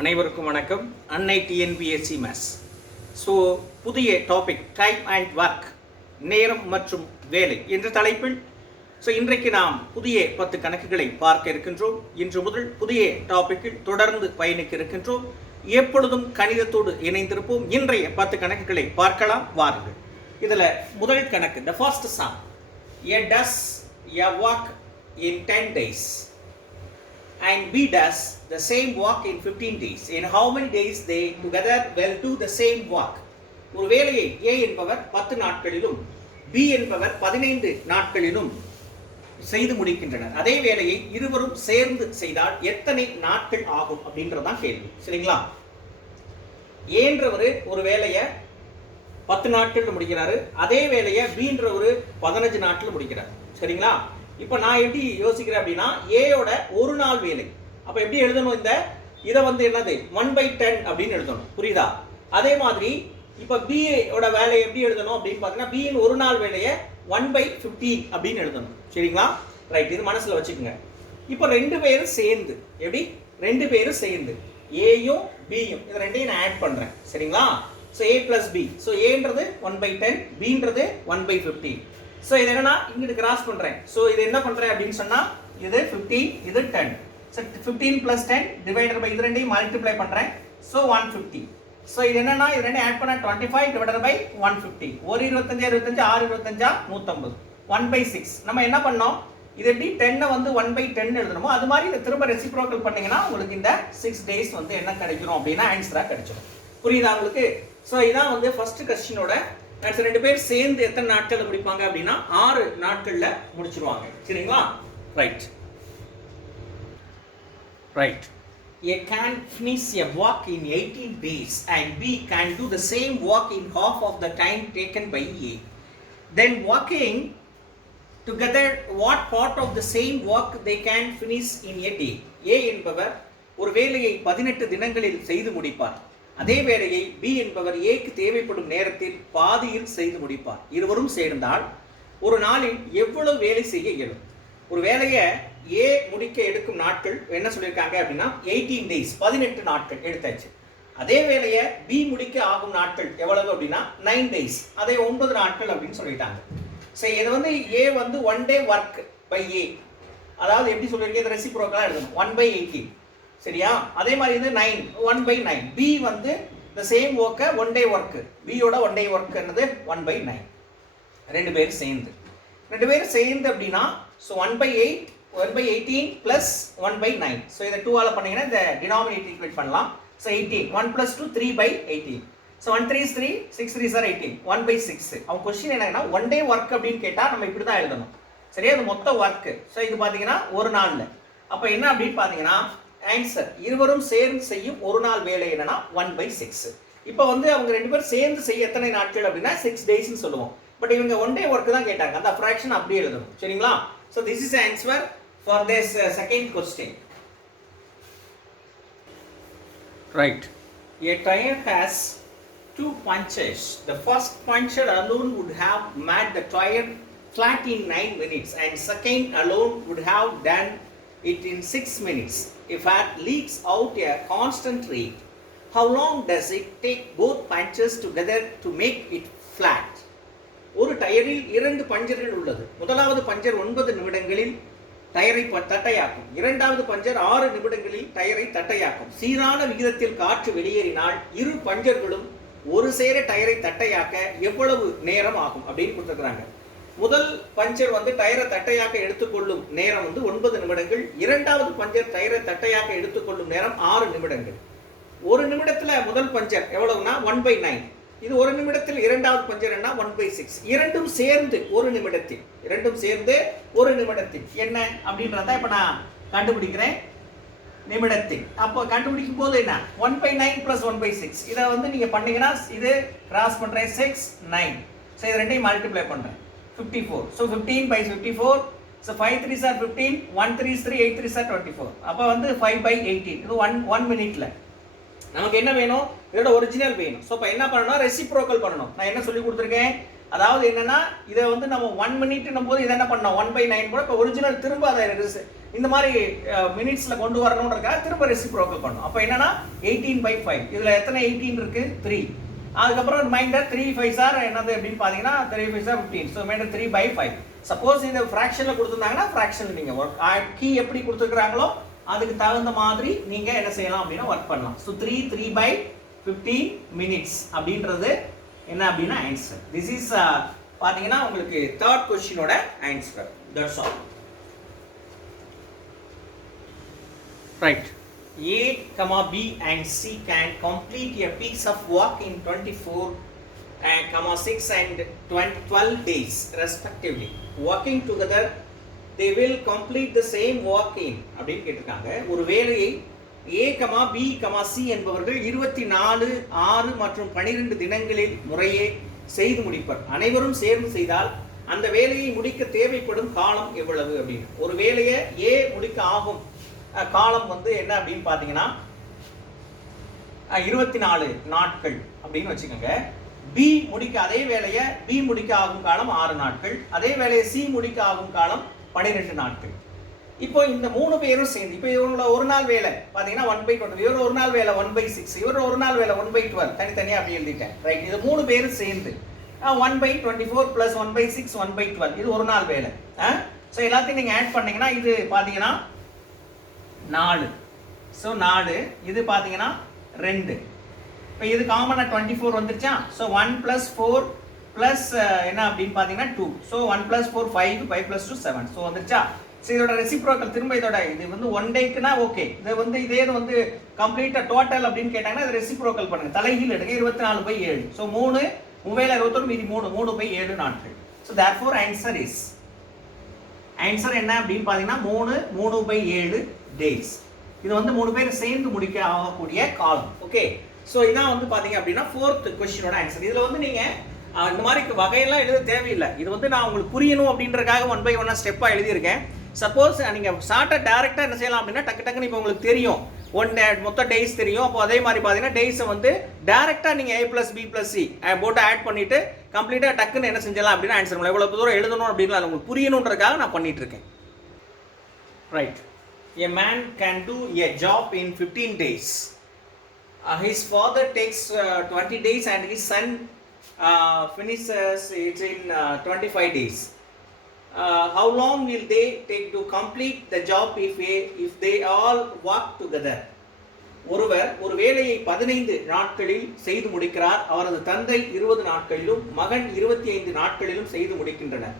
அனைவருக்கும் வணக்கம். அன்னை டிஎன்பிஎஸ்சி மேத்ஸ். ஸோ புதிய டாபிக் டைம் அண்ட் ஒர்க், நேரம் மற்றும் வேலை என்ற தலைப்பில் இன்றைக்கு நாம் புதிய 10 கணக்குகளை பார்க்க இருக்கின்றோம். இன்று முதல் புதிய டாபிக்கில் தொடர்ந்து பயணிக்க இருக்கின்றோம். எப்பொழுதும் கணிதத்தோடு இணைந்திருப்போம். இன்றைய 10 கணக்குகளை பார்க்கலாம் வாருங்கள். இதில் முதல் கணக்கு, the first sum, A does a work in 10 days and B does the same work in 15 days. In how many days they together will do the same work? ஒரு வேலையை A என்பவர் 10 நாட்களிலும் B என்பவர் 15 நாட்களிலும் செய்து முடிக்கின்றனர். அதே வேலையை இருவரும் சேர்ந்து செய்தால் எத்தனை நாட்கள் ஆகும் அப்படின்றதான் கேள்வி. சரிங்களா? ஏன்றவர் ஒரு வேலையை 10 நாட்கள் முடிக்கிறாரு, அதே வேலையை Bன்றவர் 15 நாட்கள் முடிக்கிறார். சரிங்களா? இப்போ நான் எப்படி யோசிக்கிறேன் அப்படின்னா, ஏயோட ஒரு நாள் வேலை அப்போ எப்படி எழுதணும்? இதை என்னது 1/10 அப்படின்னு எழுதணும். புரியுதா? அதே மாதிரி இப்போ பியோட வேலையை எப்படி எழுதணும் அப்படின்னு பார்த்தீங்கன்னா, பியின் ஒரு நாள் வேலையை 1/15 அப்படின்னு எழுதணும். சரிங்களா? ரைட், இது மனசில் வச்சுக்கோங்க. இப்போ 2 பேரும் சேர்ந்து, எப்படி 2 பேரும் சேர்ந்து ஏயும் பியும், இது ரெண்டையும் நான் ஆட் பண்ணுறேன். சரிங்களா? ஸோ A + B, ஸோ ஏன்றது 1/10, Bன்றது 1/15. ஸோ இது என்னன்னா இங்கிட்டு கிராஸ் பண்ணுறேன். ஸோ இது என்ன பண்ணுறேன் அப்படின்னு சொன்னால், இது 15, இது 10. ஸோ 15 + 10 டிவைடட் பை இது ரெண்டையும் மல்டிப்ளை பண்ணுறேன். ஸோ 150. ஸோ இது என்னன்னா இது ரெண்டையும் ஆட் பண்ண 25 டிவைடட் பை 150. ஒரு 25 25 6 25 150. 1/6. நம்ம என்ன பண்ணோம், இது எப்படி 10 1/10 எழுதணுமோ அது மாதிரி இதை திரும்ப ரெசிப்ரோக்கல் பண்ணீங்கன்னா உங்களுக்கு இந்த 6 டேஸ் என்ன கிடைக்கும் அப்படின்னா ஆன்சராக கிடைச்சிடும். புரியுதா உங்களுக்கு? ஸோ இதான் ஃபர்ஸ்ட் கொஸ்டினோட ஆன்சர். 2 பேர் சேர்ந்து எத்தனை நாட்களில் முடிப்பாங்க அப்படின்னா 6 நாட்களில் முடிச்சிருவாங்க. சரிங்களா? Right. A can finish a work in 18 days and B can do the same work in half of the time taken by A. Then working together, what part of the same work they can finish in a day? A என்பவர் ஒரு வேலையை 18 தினங்களில் செய்து முடிப்பார். அதே வேலையை B என்பவர் ஏக்கு தேவைப்படும் நேரத்தில் பாதியில் செய்து முடிப்பார். இருவரும் சேர்ந்தால் ஒரு நாளில் எவ்வளவு வேலை செய்ய இயலும்? ஒரு வேலையை A முடிக்க எடுக்கும் நாட்கள் என்ன சொல்லியிருக்காங்க அப்படின்னா 18 days, 18 நாட்கள் எடுத்தாச்சு. அதே வேலையை B முடிக்க ஆகும் நாட்கள் எவ்வளவு அப்படின்னா 9 days, அதே 9 நாட்கள் அப்படின்னு சொல்லிட்டாங்க. சரி, இது A 1 day work by A, அதாவது எப்படி சொல்லியிருக்கேன், இது ரெசிப்ரோக்கலாக எழுதணும் 1/18. சரியா? அதே மாதிரி இது 9, 1/9. B the same work 1 day work, B யோட 1 day work என்னது 1/9. 2 பேர் சேர்ந்து அப்படின்னா ஸோ 1/8, 1/18 plus 1/9. ஸோ இதை 2 ஆல் பண்ணீங்கன்னா இந்த டினாமினேட்டர் ஈக்குவேட் பண்ணலாம். ஸோ 18, 1 + 2 3/18. So 1 3 is 3, 6 3 are 18, 1/6. அவங்க கொஸ்டின் என்னன்னா 1 day work அப்படின்னு கேட்டால் நம்ம இப்படி தான் எழுதணும். சரியா? அது மொத்த ஒர்க்கு. ஸோ இது பார்த்தீங்கன்னா ஒரு நாளில். அப்போ என்ன அப்படின்னு பார்த்தீங்கன்னா ஆன்சர் இருவரும் சேர்ந்து செய்யும் ஒரு நாள் வேலை என்னன்னா 1/6. இப்போ அவங்க 2 பேரும் சேர்ந்து செய்ய எத்தனை நாட்கள் அப்படின்னா 6 days சொல்லுவோம். பட் இவங்க 1 day ஒர்க் தான் கேட்டாங்க, அந்த ஃப்ராக்ஷன் அப்படியே எழுதணும். சரிங்களா? So this is answer for this second question. Right. A tire has 2 punctures. The first puncture alone would have made the tire flat in 9 minutes and second alone would have done it in 6 minutes. If air leaks out a constant rate, how long does it take both punctures together to make it flat? ஒரு டயரில் 2 பஞ்சர்கள் உள்ளது. முதலாவது puncture 9 நிமிடங்களில் டயரை தட்டையாக்கும். இரண்டாவது puncture 6 நிமிடங்களில் டயரை தட்டையாக்கும். சீரான விகிதத்தில் காற்று வெளியேறினால் இரு பஞ்சர்களும் ஒரு சேர டயரை தட்டையாக்க எவ்வளவு நேரம் ஆகும் அப்படின்னு கொடுத்துருக்காங்க. முதல் பஞ்சர் டயரை தட்டையாக்க எடுத்துக்கொள்ளும் நேரம் 9 நிமிடங்கள். இரண்டாவது பஞ்சர் டயரை தட்டையாக்க எடுத்துக்கொள்ளும் நேரம் 6 நிமிடங்கள். ஒரு நிமிடத்தில் முதல் பஞ்சர் எவ்வளவுனா 1/9. இது ஒரு நிமிடத்தில் இரண்டாவது பஞ்சர் என்ன 1/6. இரண்டும் சேர்ந்து ஒரு நிமிடத்தில் என்ன அப்படின்றத இப்போ நான் கண்டுபிடிக்கிறேன் நிமிடத்தில். அப்போ கண்டுபிடிக்கும் போது என்ன 1/9 + 1/6. இதை நீங்கள் பண்ணீங்கன்னா இது கிராஸ் பண்ணுறேன் 6 9. ஸோ இது ரெண்டையும் மல்டிப்ளை பண்ணுறேன் 54. So 15/54. So 5 3s are 15, 1 3s 3, 8 3s are 24. அப்போ 5/18. இது 1 மினிட்ல நமக்கு என்ன வேணும், இதோட ஒரிஜினல் வேணும். ஸோ இப்போ என்ன பண்ணணும், ரெசிப்ரோக்கல் பண்ணணும். நான் என்ன சொல்லி கொடுத்துருக்கேன், அதாவது என்னன்னா இதை வந்து நம்ம 1 மினிட்னும் போது இதை என்ன பண்ணோம் 1/9 கூட இப்போ ஒரிஜினல் திரும்ப அதை இந்த மாதிரி மினிட்ஸில் கொண்டு வரணுன்றக்காக திரும்ப ரெசிப்ரோக்கல் பண்ணணும். அப்போ என்னன்னா 18/5 இதில் எத்தனை 18 இருக்கு 3. அதுக்கப்புறம் ரிமைண்டர் 3 5s என்னது அப்படின்னு பார்த்தீங்கன்னா 3 5s 15. So remainder 3/5. சப்போஸ் இந்த ஃப்ராக்ஷனில் கொடுத்துருந்தாங்கன்னா ஃப்ராக்ஷனில் நீங்கள் ஒர்க் கீ எப்படி கொடுத்துருக்குறாங்களோ அதுக்கு தகுந்த மாதிரி நீங்கள் என்ன செய்யலாம் அப்படின்னா ஒர்க் பண்ணலாம். ஸோ 3/15 மினிட்ஸ் அப்படின்றது என்ன அப்படின்னா ஆன்சர். திஸ் இஸ் பார்த்தீங்கன்னா உங்களுக்கு தேர்ட் கொஸ்டினோட answer. That's all. Right. A, B and C can complete a piece of work in 24, 6 and 12 days respectively. Working together, they will complete the same work in அப்படின்னு கேட்டிருக்காங்க. ஒரு வேலையை A, B, C என்பவர்கள் 24, 6 மற்றும் 12 தினங்களில் முறையே செய்து முடிப்பர். அனைவரும் சேர்ந்து செய்தால் அந்த வேலையை முடிக்க தேவைப்படும் காலம் எவ்வளவு அப்படின்னு. ஒரு வேலையை A முடிக்க ஆகும் காலம் வந்து என்ன அப்படின்னு பார்த்தீங்கன்னா 24 நாட்கள் அப்படின்னு வச்சுக்கோங்க. பி முடிக்க அதே வேலையை பி முடிக்க ஆகும் காலம் 6 நாட்கள். அதே வேலையை சி முடிக்க ஆகும் காலம் 12 நாட்கள். இப்போ இந்த 3 பேரும் சேர்ந்து இப்போ இவங்களோட ஒரு நாள் வேலை பார்த்தீங்கன்னா 1/20, இவர் ஒரு நாள் வேலை 1/6, இவர் ஒரு நாள் வேலை 1/12 தனித்தனியாக அப்படி எழுதிட்டேன். ரைட். இது 3 பேரும் சேர்ந்து 1/24 + 1/6 1/12 இது ஒரு நாள் வேலை. ஸோ எல்லாத்தையும் நீங்கள் ஆட் பண்ணீங்கன்னா இது பார்த்தீங்கன்னா 4. ஸோ 4 இது பார்த்தீங்கன்னா 2. இப்போ இது காமனாக 24 வந்துருச்சா. ஸோ 1 + 4 ப்ளஸ் என்ன அப்படின்னு பார்த்தீங்கன்னா 2. ஸோ 1 + 4 5, 5 + 2 7. ஸோ வந்துருச்சா. ஸோ இதோட ரெசிப்ரோக்கல் திரும்ப இதோட இது வந்து 1 டேக்குனா ஓகே. இது வந்து இதே வந்து கம்ப்ளீட்டாக டோட்டல் அப்படின்னு கேட்டாங்கன்னா இது ரெசிப்ரோக்கல் பண்ணுங்க. தலைகீழ் எடுங்க 24/7. ஸோ 3 3 21 மீதி 3/7 நாட்கள். So therefore answer is answer என்ன அப்படின்னு பார்த்தீங்கன்னா 3/7 டேஸ். இது வந்து 3 பேர் சேர்ந்து முடிக்க ஆகக்கூடிய காலம். ஓகே. ஸோ இதான் வந்து பார்த்தீங்க அப்படின்னா 4th கொஸ்டினோட ஆன்சர். இதில் வந்து நீங்கள் இந்த மாதிரி வகையெல்லாம் எழுத தேவையில்லை. இது வந்து நான் உங்களுக்கு புரியணும் அப்படின்றக்காக 1 by 1 ஸ்டெப்பாக எழுதியிருக்கேன். சப்போஸ் நீங்கள் ஷார்ட்டாக டேரெக்டாக என்ன செய்யலாம் அப்படின்னா டக்குன்னு இப்போ உங்களுக்கு தெரியும் மொத்த டேஸ் தெரியும். அப்போ அதே மாதிரி பார்த்தீங்கன்னா டேஸை வந்து டேரெக்டாக நீங்கள் A + B + C போட்டு ஆட் பண்ணிவிட்டு கம்ப்ளீட்டாக டக்குன்னு என்ன செஞ்சலாம் அப்படின்னா ஆன்சர் பண்ணலாம். எவ்வளோ தூரம் எழுதணும் அப்படின்னு உங்களுக்கு புரியணுன்றக்காக நான் பண்ணிட்டு இருக்கேன். Right. A man can do a job in 15 days. His father takes 20 days and his son finishes it in 25 days. How long will they take to complete the job if they all work together? ஒருவர் ஒரு வேலையை 15 நாட்களில் செய்து முடிக்கிறார். அவரது தந்தை 20 நாட்களிலும் மகன் 25 நாட்களிலும் செய்து முடிக்கின்றனர்.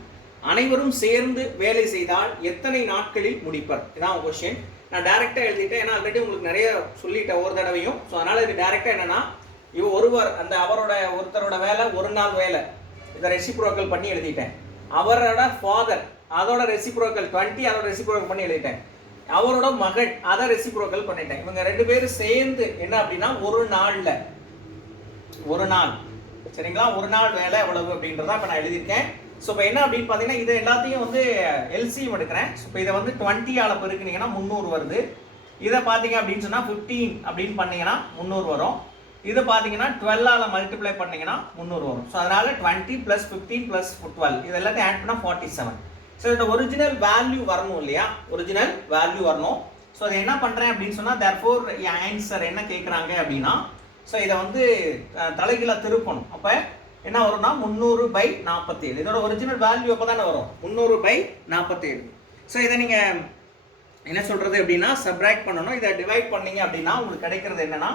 அனைவரும் சேர்ந்து வேலை செய்தால் எத்தனை நாட்களில் முடிப்பர்? இதான் கொஸ்டின். நான் டைரெக்டாக எழுதிட்டேன். ஏன்னா ஆல்ரெடி உங்களுக்கு நிறைய சொல்லிட்டேன் ஒரு தடவையும். ஸோ அதனால் இது டைரெக்டாக என்னன்னா ஒருத்தரோட வேலை ஒரு நாள் வேலை இதை ரெசிப்ரோக்கல் பண்ணி எழுதிட்டேன். அவரோட ஃபாதர் அதோட ரெசிப்ரோக்கல் 20 அதோட ரெசிப்ரோக்கல் பண்ணி எழுதிட்டேன். அவரோட மகன் அதை ரெசிப்ரோக்கல் பண்ணிட்டேன். இவங்க 2 பேரும் சேர்ந்து என்ன அப்படின்னா ஒரு நாள் சரிங்களா, ஒரு நாள் வேலை எவ்வளவு அப்படின்றத இப்போ நான் எழுதியிருக்கேன். ஸோ இப்போ என்ன அப்படின்னு பார்த்தீங்கன்னா இது எல்லாத்தையும் வந்து எல்சிஎம் எடுக்கிறேன். ஸோ இப்போ இதை வந்து 20 பெருக்குனீங்கன்னா 300 வருது. இதை பார்த்தீங்க அப்படின்னு சொன்னால் 15 அப்படின்னு பண்ணீங்கன்னா 300 வரும். இது பார்த்தீங்கன்னா 12 மல்டிப்ளை பண்ணீங்கன்னா 300 வரும். ஸோ அதனால 20 + 15 + 12 இது எல்லாத்தையும் ஆட் பண்ணால் 47. ஸோ இந்த ஒரிஜினல் வேல்யூ வரணும் இல்லையா, ஒரிஜினல் வேல்யூ வரணும். ஸோ அதை என்ன பண்ணுறேன் அப்படின்னு சொன்னால் தேர்ஃபோர் ஆன்சர் என்ன கேட்குறாங்க அப்படின்னா ஸோ இதை வந்து தலைகீழ திருப்பணும். அப்போ என்ன வரும்னா 300/47. இதோட ஒரிஜினல் வேல்யூ அப்போ தானே வரும் 300/47. ஸோ இதை நீங்கள் என்ன சொல்கிறது அப்படின்னா சப்ராக்ட் பண்ணணும். இதை டிவைட் பண்ணீங்க அப்படின்னா உங்களுக்கு கிடைக்கிறது என்னன்னா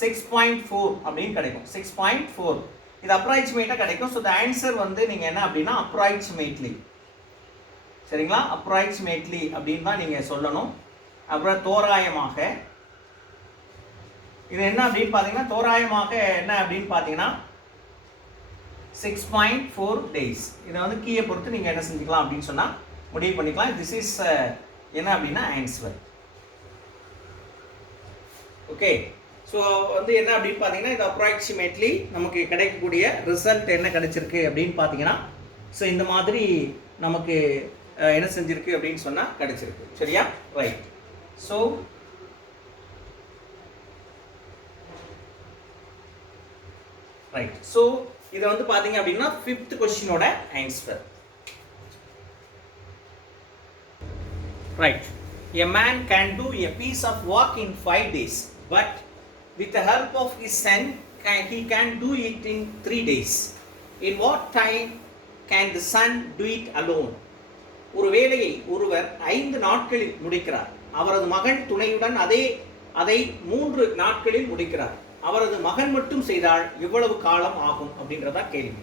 6.4 அப்படின்னு கிடைக்கும். 6.4 இது அப்ராக்சிமேட்டாக கிடைக்கும். ஸோ இந்த ஆன்சர் வந்து நீங்கள் என்ன அப்படின்னா அப்ராக்சிமேட்லி சரிங்களா, அப்ராக்சிமேட்லி அப்படின்னு தான் நீங்கள் சொல்லணும். அப்புறம் தோராயமாக இது என்ன அப்படின்னு பார்த்தீங்கன்னா தோராயமாக என்ன அப்படின்னு பார்த்தீங்கன்னா 6.4 days. இதை வந்து கீயை பொறுத்து நீங்கள் என்ன செஞ்சுக்கலாம் அப்படின்னு சொன்னால் முடிவு பண்ணிக்கலாம். திஸ் இஸ் என்ன அப்படின்னா ஆன்சர். ஓகே. ஸோ வந்து என்ன அப்படின்னு பார்த்தீங்கன்னா இது அப்ராக்சிமேட்லி நமக்கு கிடைக்கக்கூடிய ரிசல்ட் என்ன கிடைச்சிருக்கு அப்படின்னு பார்த்தீங்கன்னா ஸோ இந்த மாதிரி நமக்கு என்ன செஞ்சிருக்கு அப்படின்னு சொன்னால் கிடைச்சிருக்கு. சரியா? ரைட். So right. ஸோ இது வந்து பாத்தீங்க அப்படின்னா 5th கொஸ்டினோட answer. Right. A man can do a piece of work in 5 days, but with the help of his son, he can do it in 3 days. In what time can the son do it alone? ஒரு வேலையை ஒருவர் 5 நாட்களில் முடிக்கிறார். அவரது மகன் துணையுடன் அதை 3 நாட்களில் முடிக்கிறார். அவரது மகன் மட்டும் செய்தால் எவ்வளவு காலம் ஆகும் அப்படின்றதா கேள்வி.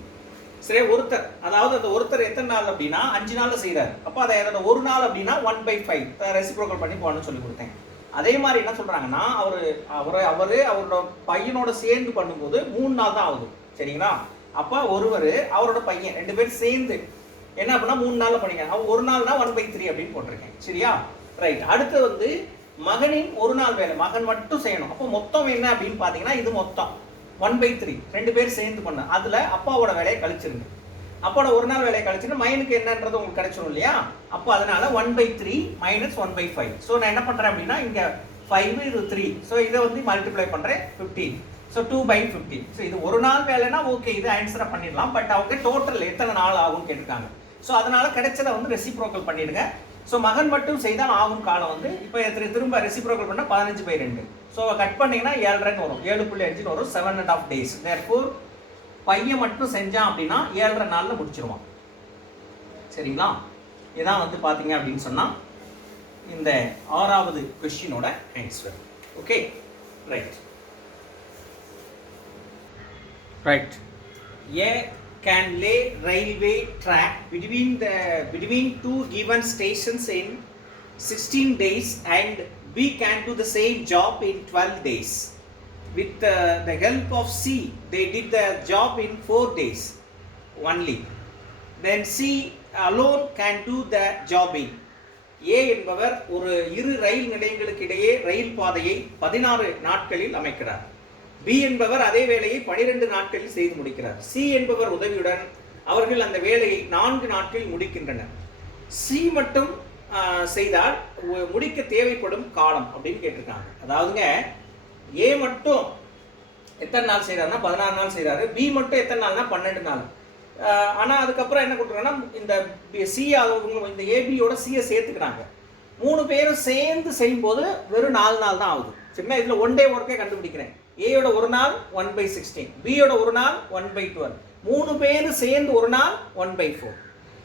சரி, ஒருத்தர், அதாவது அந்த ஒருத்தர் எத்தனை நாள் அப்படின்னா 5 நாள்ல செய்யறாரு. அப்போ அதை ஒரு நாள் அப்படின்னா 1/5 ரெசிப்ரோக்கல் பண்ணி போகணும்னு சொல்லி கொடுத்தேன். அதே மாதிரி என்ன சொல்றாங்கன்னா அவரோட பையனோட சேர்ந்து பண்ணும்போது 3 நாள் தான் ஆகுது. சரிங்களா? அப்போ ஒருவர் அவரோட பையன் 2 பேரும் சேர்ந்து என்ன அப்படின்னா 3 நாள்ல பண்ணிக்க. அவன் ஒரு நாள்னா 1/3 அப்படின்னு போட்டிருக்கேன். சரியா? ரைட். அடுத்து வந்து மகனின் ஒரு நாள் வேலை, மகன் மட்டும் செய்யணும். அப்போ மொத்தம் என்ன அப்படின்னு பாத்தீங்கன்னா இது மொத்தம் 1/3 2 பேர் சேர்ந்து பண்ண. அதுல அப்பாவோட வேலையை கழிச்சிருங்க. அப்பாவோட ஒரு நாள் வேலையை கழிச்சுன்னா மைனுக்கு என்னன்றது உங்களுக்கு கிடைச்சிடும் இல்லையா? அப்போ அதனால 1/3 - 1/5. ஸோ நான் என்ன பண்றேன் அப்படின்னா இங்க 5 இது 3. ஸோ இதை வந்து மல்டிப்ளை பண்றேன் 15. ஸோ 2/15. ஸோ இது ஒரு நாள் வேலைன்னா ஓகே, இது ஆன்சரை பண்ணிடலாம். பட் அவங்க டோட்டல் எத்தனை நாள் ஆகும்னு கேட்டிருக்காங்க. ஸோ அதனால கிடைச்சதை வந்து ரெசிப்ரோக்கல் பண்ணிடுங்க. ஸோ மகன் மட்டும் செய்தால் ஆகும் காலம் வந்து இப்போ திரும்ப ரெசிப்ரோக்கல் பண்ணால் 15/2. ஸோ கட் பண்ணிங்கன்னா 7.5 வரும், 7.5 வரும், 7.5 days. தேர்ஃபோர் பையன் மட்டும் செஞ்சான் அப்படின்னா 7.5 நாளில் முடிச்சிருவான். சரிங்களா? இதான் வந்து பார்த்தீங்க அப்படின்னு சொன்னால் இந்த 6வது கொஸ்டினோட answer. Okay, right. Right. A can lay railway track between 2 given stations in 16 days, and B can do the same job in 12 days. With the help of C, they did the job in 4 days only. Then C alone can do the job in. A என்பவர் ஒரு இரு ரயில் நிலையங்களுக்கு இடையே ரயில் பாதையை 16 நாட்களில் அமைக்கிறார். B என்பவர் அதே வேலையை 12 நாட்களில் செய்து முடிக்கிறார். C என்பவர் உதவியுடன் அவர்கள் அந்த வேலையை 4 நாட்களில் முடிக்கின்றனர். C மட்டும் செய்தால் முடிக்க தேவைப்படும் காலம் அப்படின்னு கேட்டிருக்காங்க. அதாவதுங்க A மட்டும் எத்தனை நாள் செய்யறாருன்னா 16 நாள் செய்யறாரு. B மட்டும் எத்தனை நாள்னா 12 நாள். ஆனால் அதுக்கப்புறம் என்ன கொடுத்துருக்காங்கன்னா இந்த C இந்த ஏபியோட சியை சேர்த்துக்கிறாங்க. 3 பேரும் சேர்ந்து செய்யும்போது வெறும் 4 நாள் தான் ஆகுது. சரிங்களா? இதில் 1 day ஒர்க்கே கண்டுபிடிக்கிறேன். ஏயோட ஒரு நாள் 1/16, பியோட ஒரு நாள் 1/12, 3 பேர் சேர்ந்து ஒரு நாள் 1/4.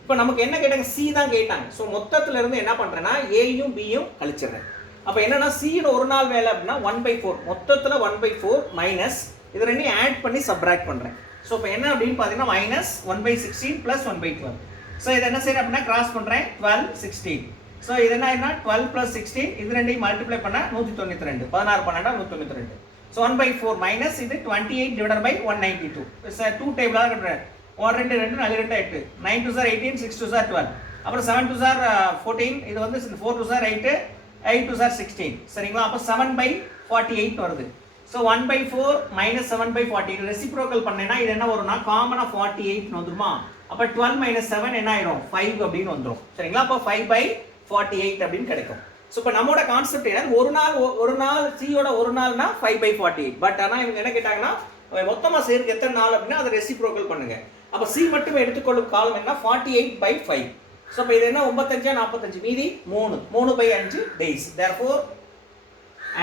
இப்போ நமக்கு என்ன கேட்டாங்க? சி தான் கேட்டாங்க. ஸோ மொத்தத்துல இருந்து என்ன பண்றேன்னா ஏயும் பியும் கழிச்சிடுறேன். அப்போ என்னன்னா சியோட ஒரு நாள் வேலை அப்படின்னா 1/4, மொத்தத்தில் 1/4 மைனஸ் இது ரெண்டையும் ஆட் பண்ணி சப்ராக்ட் பண்றேன். ஸோ இப்போ என்ன அப்படின்னு பார்த்தீங்கன்னா -1/16 + 1/12. ஸோ இதை என்ன செய்யறேன் அப்படின்னா கிராஸ் பண்றேன் 12, 16. ஸோ இது என்ன 12 + 16, இது ரெண்டையும் மல்டிப்ளை பண்ண 192, 16 12 192. So 1/4 minus இது 28 divided by 192. It's a 2 table ஆக கட்டுறேன். 1 2 2 4 2 8, 9 2 18, 6 2 12. அப்புறம் 7 2 14, இது வந்து 4 2 8, 8 2 16. சரிங்களா? அப்போ 7/48 வருது. ஸோ 1/4 minus 7/48 ரெசிப்ரோக்கல் பண்ணேன்னா இது என்ன வரும்னா காமனாக 48 வந்துருமா? அப்போ 12 - 7 என்ன ஆயிரும்? 5 அப்படின்னு வந்துடும். சரிங்களா? அப்போ 5/48 அப்படின்னு கிடைக்கும். ஸோ இப்போ நம்மளோட கான்செப்ட் என்ன? ஒரு நாள் சியோட ஒரு நாள்னா 5/48. பட் ஆனால் இவங்க என்ன கேட்டாங்கன்னா மொத்தமாக சேர்க்கு எத்தனை நாள் அப்படின்னா அதை ரெசிப்ரோக்கல் பண்ணுங்க. அப்போ சி மட்டுமே எடுத்துக்கொள்ளும் காலம் என்ன? 48/5. ஸோ இப்போ இது என்ன 95 45, மீதி 3/5 days. Therefore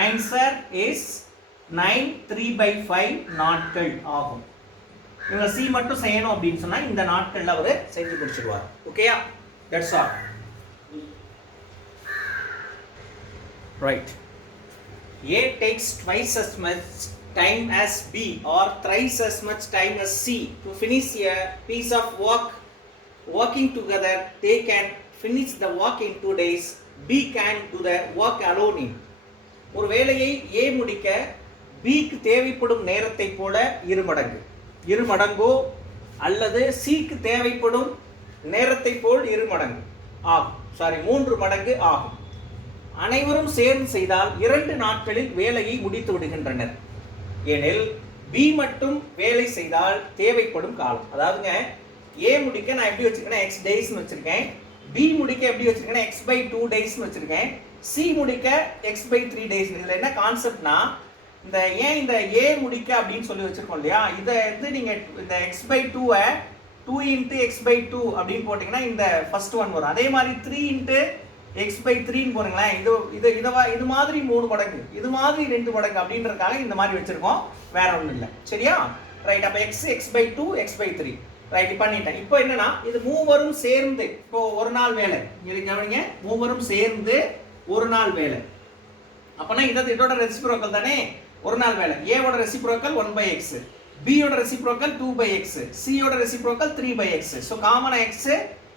ஆன்சர் இஸ் 9 3/5 நாட்கள் ஆகும். இவங்க சி மட்டும் செய்யணும் அப்படின்னு சொன்னா இந்த நாட்கள்ல அவர் செஞ்சு முடிச்சிடுவார். ஓகேயா? That's all. Right. A takes twice as much time as B or thrice as much time as C to finish a piece of work. Working together, they can finish the work in 2 days. B can do the work alone in. ஒரு வேலையை A முடிக்க B க்கு தேவைப்படும் நேரத்தை போல இரு மடங்கோ அல்லது C க்கு தேவைப்படும் நேரத்தை போல் 3 மடங்கு ஆகும். அனைவரும் சேர்ந்து செய்தால் 2 நாட்களில் வேலையை முடித்து விடுகின்றனர். எனில் B மட்டும் வேலை செய்தால் தேவைப்படும் காலம். அதாவதுங்க A முடிக்க நான் எப்படி வச்சிருக்கேன்? x daysனு வச்சிருக்கேன். B முடிக்க எப்படி வச்சிருக்கேன்? x/2 daysனு வச்சிருக்கேன். C முடிக்க x/3 days. இதுல என்ன கான்செப்ட்னா இந்த ஏன் இந்த ஏ முடிக்க அப்படின்னு சொல்லி வச்சிருக்கோம் இல்லையா, இதை வந்து நீங்க இந்த எக்ஸ் பை டூவை 2 இன்ட்டு எக்ஸ் பை டூ அப்படின்னு போட்டிங்கன்னா இந்த ஃபர்ஸ்ட் ஒன் வரும். அதே மாதிரி 3 இன்ட்டு எக்ஸ் பை த்ரீன்னு போறீங்களேன், இது மாதிரி 3 மடங்கு, இது மாதிரி 2 மடங்கு அப்படின்றதுக்காக இந்த மாதிரி வச்சிருக்கோம், வேற ஒன்றும் இல்லை. சரியா? ரைட். அப்போ x by two x by three write பண்ணிட்டேன். இப்போ என்னன்னா இது மூவரும் சேர்ந்து இப்போ ஒரு நாள் வேலை, இது கவனிங்க, மூவரும் சேர்ந்து ஒரு நாள் வேலை. அப்பனா இதோட ரெசிப்ரோக்கல் தானே ஒரு நாள் வேலை. ஏவோட ரெசிப்ரோக்கல் 1/x, பியோட ரெசிப்ரோக்கல் 2/x, சியோட ரெசிப்ரோக்கல் 3/x. ஸோ காமனா எக்ஸ்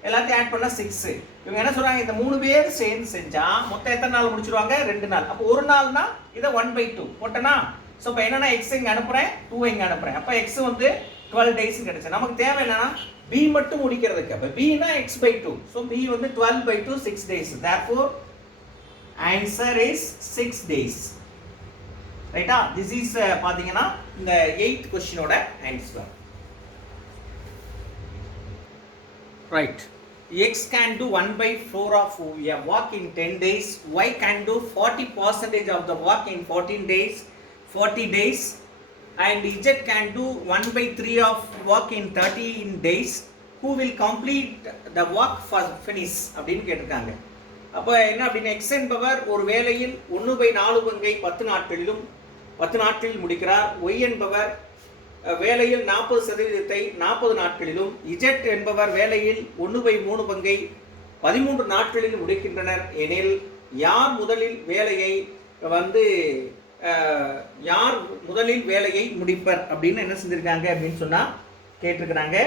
எல்லாத்தையும் ஆட் பண்ணா 6. இவங்க என்ன சொல்றாங்க, இந்த 3 பேர் சேர்ந்து செஞ்சா மொத்தம் எத்தனை நாள் முடிச்சிருவாங்க, 2 நாள். அப்போ ஒரு நாள்னா இதை 1/2 போட்டனா. ஸோ இப்போ என்னன்னா எக்ஸ் இங்கே அனுப்புறேன், 2 இங்கே அனுப்புறேன். அப்போ எக்ஸ் வந்து 12 days கிடைச்சு. நமக்கு தேவை என்னன்னா பி மட்டும் முடிக்கிறதுக்கு. அப்போ பினா எக்ஸ் பை 2. ஸோ பி வந்து 12/2 6 days. Therefore answer is 6 days. ரைட்டா? திஸ் இஸ் பாத்தீங்கன்னா இந்த 8th கொஸ்டினோட answer. Right. X can do 1/4 of a work in 10 days. Y can do 40% of the work in 40 days. And Z can do 1/3 of work in 13 days. Who will complete the work for finish? அப்படின்னு கேட்டிருக்காங்க. அப்போ என்ன அப்படின்னா X என்பவர் ஒரு வேலையில் 1/4 பங்கை 10 நாட்களிலும் 10 நாட்களில் முடிக்கிறார். ஒய் என்பவர் வேலையில் 40% 40 நாட்களிலும், இஜெட் என்பவர் வேலையில் 1/3 பங்கை 13 நாட்களில் முடிக்கின்றனர் எனில் யார் முதலில் வேலையை முடிப்பர் அப்படின்னு என்ன செஞ்சிருக்காங்க அப்படின்னு சொன்னா கேட்டிருக்கிறாங்க.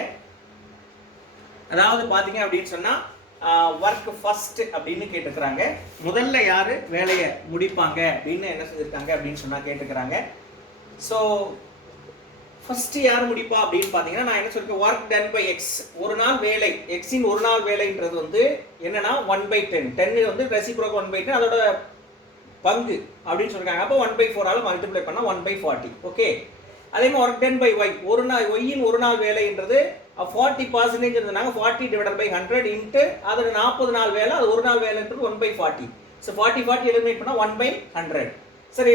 அதாவது பாத்தீங்க அப்படின்னு சொன்னா ஒர்க் ஃபர்ஸ்ட் அப்படின்னு கேட்டுக்கிறாங்க. முதல்ல யாரு வேலையை முடிப்பாங்க அப்படின்னு என்ன செஞ்சிருக்காங்க அப்படின்னு சொன்னா கேட்டுக்கிறாங்க. ஸோ ஃபர்ஸ்ட் யார் முடிப்பா அப்படின்னு பார்த்தீங்கன்னா நான் என்ன சொல்லிருக்கேன், ஒர்க் டன் பை எக்ஸ், ஒரு நாள் வேலை, எக்ஸின் ஒரு நாள் வேலைன்றது வந்து என்னன்னா 1/10, 10 வந்து ரெசிப்ரோக்கல் 1/10 அதோட பங்கு அப்படின்னு சொல்லிருக்காங்க. அப்போ 1/4 மல்டிப்ளை பண்ணா 1/40. ஓகே. அதே மாதிரி ஒர்க் டன் பை ஒய், ஒரு நாள் ஒய்யின் ஒரு நாள் வேலைன்றது 40% இருந்தாங்க, 40 டிவைடட் பை 100 இன்ட்டு அதில் 40 நாள் வேலை, அது ஒரு நாள் வேலைன்றது 1/40. ஸோ 40 எலிமினேட் பண்ணால் 1/100. சரி,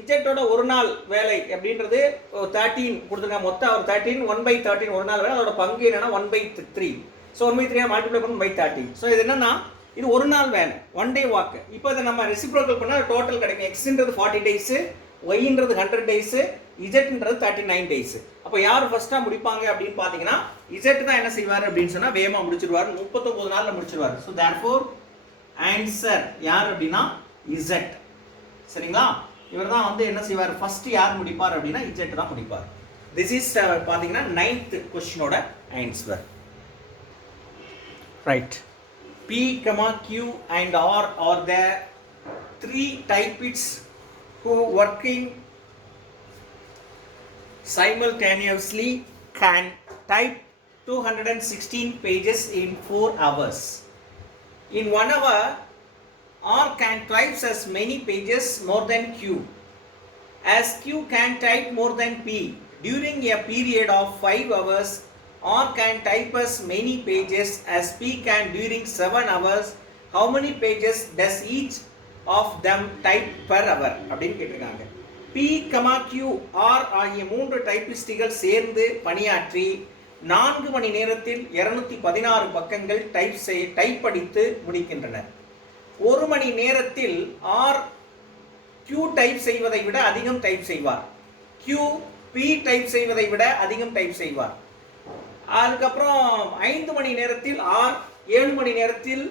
இஜெட்டோட ஒரு நாள் வேலை அப்படின்றது 13 கொடுத்துருக்காங்க. மொத்தம் ஒரு 13 1/13 ஒரு நாள் வேலை, அதோட பங்கு என்னன்னா 1/3. ஸோ 1/3 மல்டிப்ளை பண்ண 1/30. ஸோ இது என்னன்னா இது ஒரு நாள் வேலை, 1 day வாக்கு. இப்போ இதை நம்ம ரெசிப்ரோக்கல் பண்ணால் டோட்டல் கிடைக்கும். எக்ஸ்ன்றது 40 days, ஒய்ன்றது 100 days, இஜெட்ன்றது 39 days. அப்போ யார் ஃபர்ஸ்டா முடிப்பாங்க அப்படின்னு பார்த்தீங்கன்னா இஜெட் தான் என்ன செய்வார் அப்படின்னு சொன்னா வேகமா முடிச்சிருவார், 39 நாள்ல முடிச்சிருவார். ஸோ தேர்ஃபோர் ஆன்சர் யார் அப்படின்னா இஜெட். சரிங்களா? இவர் தான் வந்து என்ன செய்வார், ஃபர்ஸ்ட் யார் முடிப்பார் அப்படின்னா இஜெட் தான் முடிப்பார். திஸ் இஸ் பார்த்தீங்கன்னா 9th கொஸ்டினோட answer. Right. P, Q and R are the 3 typists who working simultaneously can type 216 pages in 4 hours. In 1 hour, R can type as many pages more than Q. As Q can type more than P during a period of 5 hours, R can type as many pages as P can during 7 hours. How many pages does each of them type per hour? அப்படின்னு கேட்டிருக்காங்க. P, Q, R ஆகிய 3 டைப்பிஸ்டுகள் சேர்ந்து பணியாற்றி 4 மணி நேரத்தில் 216 பக்கங்கள் type அடித்து முடிக்கின்றனர். 1 மணி நேரத்தில் R Q type செய்வதை விட அதிகம் டைப் செய்வார். Q P டைப் செய்வதை விட அதிகம் டைப் செய்வார். அதுக்கப்புறம் 5 மணி நேரத்தில் R 7 மணி நேரத்தில்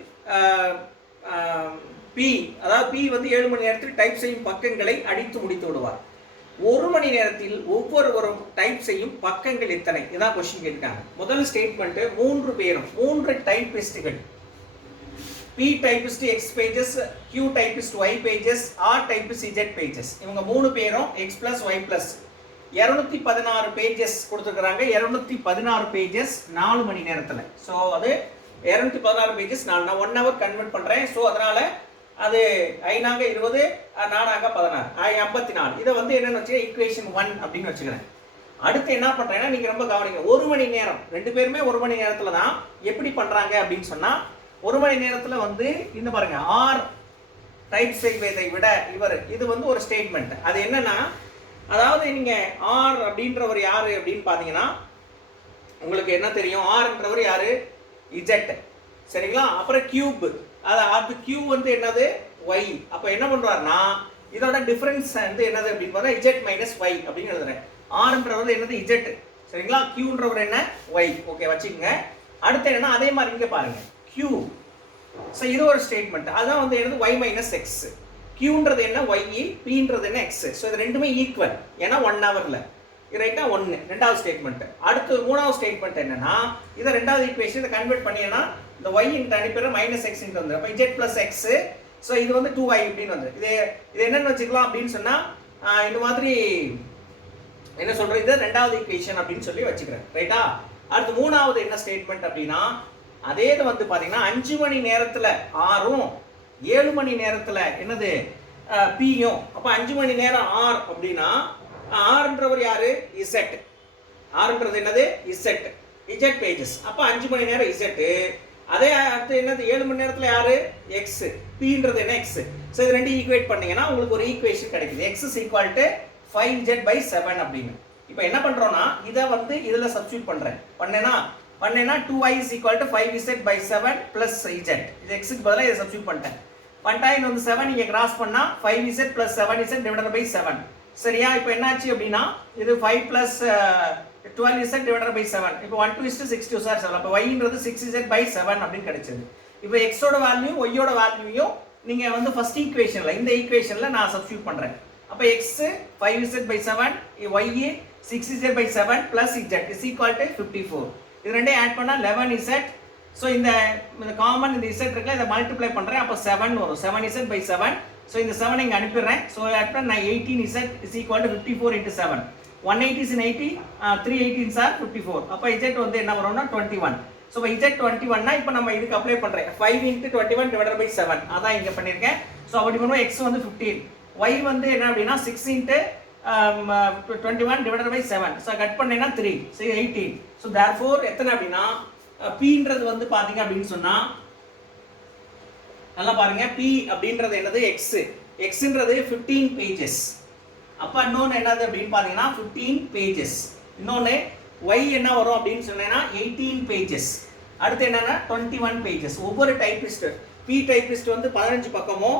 P, அதாவது P வந்து 7 மணி நேரத்தில் டைப் செய்யும் பக்கங்களை அடித்து முடித்து விடுவார். 1 மணி நேரத்தில் ஒவ்வொருவரும் டைப் செய்யும் பக்கங்கள் எத்தனை? இதான் கொஸ்டின் கேட்காங்க. முதல் ஸ்டேட்மெண்ட் 3 பேரும் 3 டைப்பிஸ்டுகள், P typist X pages, Q typist Y pages, R typist Z pages. இவங்க 3 பேரும் X plus Y plus 216 pages கொடுத்துருக்காங்க. 216 பேஜஸ் 4 மணி நேரத்தில். ஸோ அது 216 பேஜஸ் நான் 1 hour கன்வெர்ட் பண்ணுறேன். ஸோ அதனால அது 5 20 4 16 54. இதை வந்து என்னன்னு வச்சுக்க ஈக்குவேஷன் 1 அப்படின்னு வச்சுக்கிறேன். அடுத்து என்ன பண்ணுறேன்னா நீங்கள் ரொம்ப கவனிங்க, 1 மணி நேரம் 2 பேருமே 1 மணி நேரத்தில் தான் எப்படி பண்ணுறாங்க அப்படின்னு சொன்னால் 1 மணி நேரத்தில் வந்து இந்த பாருங்க R டைப் செய்வதை விட இவர் இது வந்து ஒரு ஸ்டேட்மெண்ட். அது என்னன்னா, அதாவது நீங்க ஆர் அப்படின்றவர் யாரு அப்படின்னு பாத்தீங்கன்னா உங்களுக்கு என்ன தெரியும், ஆர்ன்றவர் யாரு, இஜெட். சரிங்களா? அப்புறம் கியூப், அது கியூ வந்து என்னது, ஒய். அப்ப என்ன பண்றாருன்னா இதோட டிஃபரன்ஸ் வந்து என்னது அப்படின்னு பார்த்தா இஜெட் மைனஸ் ஒய் அப்படின்னு எழுதுறேன். ஆர்ன்றவர் என்னது, இஜெட். சரிங்களா? கியூன்றவர் என்ன, ஒய். ஓகே, வச்சுக்கோங்க. அடுத்து என்னன்னா அதே மாதிரி இங்க பாருங்க, கியூ. ஸோ இது ஒரு ஸ்டேட்மெண்ட். அதான் வந்து என்னது, ஒய் மைனஸ் எக்ஸ். கியூன்றது என்ன, ஒய். பின்றது என்ன, எக்ஸ். ஸோ இது ரெண்டுமே ஈக்குவல். ஏன்னா 1 ஹவர்ல ரைட்டா 1. ரெண்டாவது ஸ்டேட்மெண்ட். அடுத்து மூணாவது ஸ்டேட்மெண்ட் என்னன்னா, இதை ரெண்டாவது ஈக்குவேஷன் இதை கன்வெர்ட் பண்ணினா இந்த ஒய் இன்ட்டு அனுப்பிடுற மைனஸ் எக்ஸ் இன்ட்டு வந்து அப்போ இஜெட் பிளஸ் எக்ஸ். ஸோ இது வந்து 2y அப்படின்னு வந்து இது என்னன்னு வச்சுக்கலாம் அப்படின்னு சொன்னா இந்த மாதிரி என்ன சொல்றது, இது ரெண்டாவது ஈக்குவேஷன் அப்படின்னு சொல்லி வச்சுக்கிறேன். ரைட்டா? அடுத்து மூணாவது என்ன ஸ்டேட்மெண்ட் அப்படின்னா, அதே இது வந்து பாத்தீங்கன்னா 5 மணி நேரத்துல ஆரும் 7 மணி நேரத்துல என்னது பியும். அப்ப 5 மணி நேரம் ஆர் அப்படின்னா ஆர்ன்றவர் யாரு, இசட். ஆர்ன்றது என்னது, இசட். Z pages. அப்ப 5 மணி நேரம் இசட். அதே அடுத்து என்னது 7 மணி நேரத்துல யாரு, எக்ஸ். பின்றது என்ன, எக்ஸ். ஸோ இது ரெண்டு ஈக்குவேட் பண்ணீங்கன்னா உங்களுக்கு ஒரு ஈக்குவேஷன் கிடைக்குது. X is equal to 5z/7 அப்படின்னு. இப்போ என்ன பண்றோம்னா இதை வந்து இதுல சப்ஸ்டிட்யூட் பண்றேன். பண்ணேனா 2y is equal to 5z/7 plus z. இது x க்கு பதிலா இதை சப்ஸ்டிட்யூட் பண்ணிட்டேன். இது வந்து 7 இங்க கிராஸ் பண்ணா 5z plus 7z divided by 7. சரியா? இப்போ என்னாச்சு அப்படின்னா இது 5 plus 12z divided by 7. இப்போ 1:6 சார் 7. அப்போ y-ன்றது 6z/7 அப்படின்னு கிடைச்சது. இப்போ x ஓட வேல்யூ y ஓட வேல்யூவையும் நீங்க வந்து ஃபர்ஸ்ட் ஈக்குவேஷன்ல இந்த ஈக்குவேஷன்ல நான் சப்ஸ்டிட்யூட் பண்றேன். அப்போ x 5z/7, y 6z/7 plus z is equal to 54. இது ரெண்டையும் ஆட் பண்ணா 11z. ஸோ இந்த காமன் இந்த z இருக்குல்ல, இதை மல்டிப்ளை பண்றேன். அப்போ 7 வரும். 7z/7. ஸோ இந்த 7 இங்க அனுப்பிடுறேன். ஸோ ஆட் பண்ணா 18z is equal to 54 into 7. 180 is in 80, 3 18s are 54. அப்போ z வந்து என்ன வரும்னா 21. ஸோ z 21னா இப்போ நம்ம இதுக்கு அப்ளை பண்றேன். 5 into 21 divided by 7. அதான் இங்க பண்ணிருக்கேன். ஸோ அப்படி பண்ணுவோம். x வந்து 15. y வந்து என்ன அப்படின்னா 6 into 21 divided by 7. So cut பண்ணேன்னா 3. ஸோ 18. ஸோ therefore எத்தனை அப்படின்னா pன்றது வந்து பாத்தீங்க அப்படின்னு சொன்னா நல்லா பாருங்க, p அப்படின்றது என்னது, x. xன்றது 15 pages. அப்ப இன்னொன்னு என்னது அப்படின்னு பாத்தீங்கன்னா 15 pages. இன்னொன்னு y என்ன வரும் அப்படின்னு சொன்னேன்னா 18 pages. அடுத்து என்னன்னா 21 pages. ஒவ்வொரு டைப்பிஸ்ட், p டைப்பிஸ்ட் வந்து 15 பக்கமோ,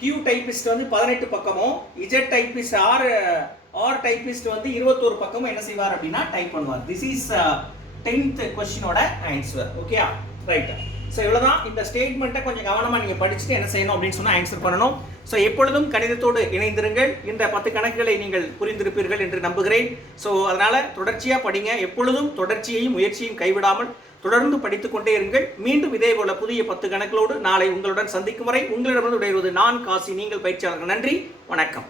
q டைப்பிஸ்ட் வந்து 18 பக்கமோ, z டைப்பிஸ்ட் ஆர் டைப்பிஸ்ட் வந்து 21 பக்கமும் என்ன செய்வார் அப்படின்னா டைப் பண்ணுவார். திஸ் இஸ் 10th கொஸ்டினோட ஆன்சர். Okay right. ஸோ இவ்வளோதான். இந்த ஸ்டேட்மெண்ட்டை கொஞ்சம் கவனமாக நீங்கள் படிச்சுட்டு என்ன செய்யணும் அப்படின்னு சொன்னால் ஆன்சர் பண்ணணும். ஸோ எப்பொழுதும் கணிதத்தோடு இணைந்திருங்கள். இந்த 10 கணக்குகளை நீங்கள் புரிந்திருப்பீர்கள் என்று நம்புகிறேன். ஸோ அதனால் தொடர்ச்சியாக படிங்க. எப்பொழுதும் தொடர்ச்சியையும் முயற்சியும் கைவிடாமல் தொடர்ந்து படித்துக் கொண்டே இருங்கள். மீண்டும் இதே போல புதிய 10 கணக்குகளோடு நாளை உங்களுடன் சந்திக்கும் வரை உங்களிடமிருந்து விடைபெறுவது நான் காசி, நீங்கள் பயிற்சியாளர்கள். நன்றி, வணக்கம்.